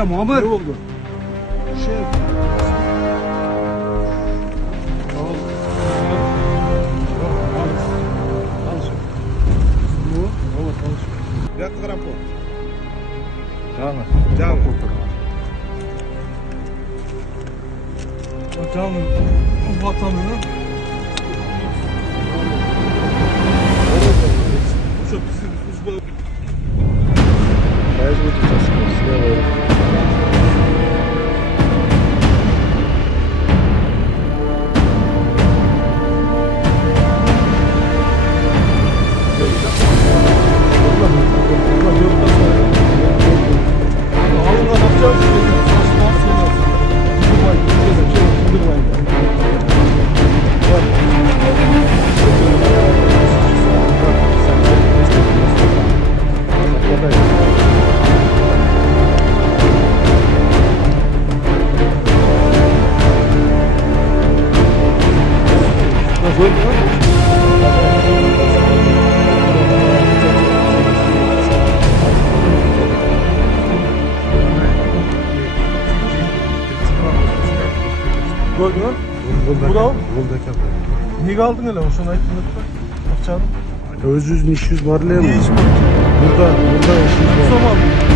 Ya Muhammed. Ne oldu? Şey. Jak krampon? Jangan. Jangan. Jangan. Vatanını. Çok pis. Faz muito desconhecido. Gördün mü? Bu da o. Niye kaldın öyle? Şuna aydınlık bak. Bak canım. Öz yüz niş yüz var mı? Niye hiç Burada işimiz var. Zaman.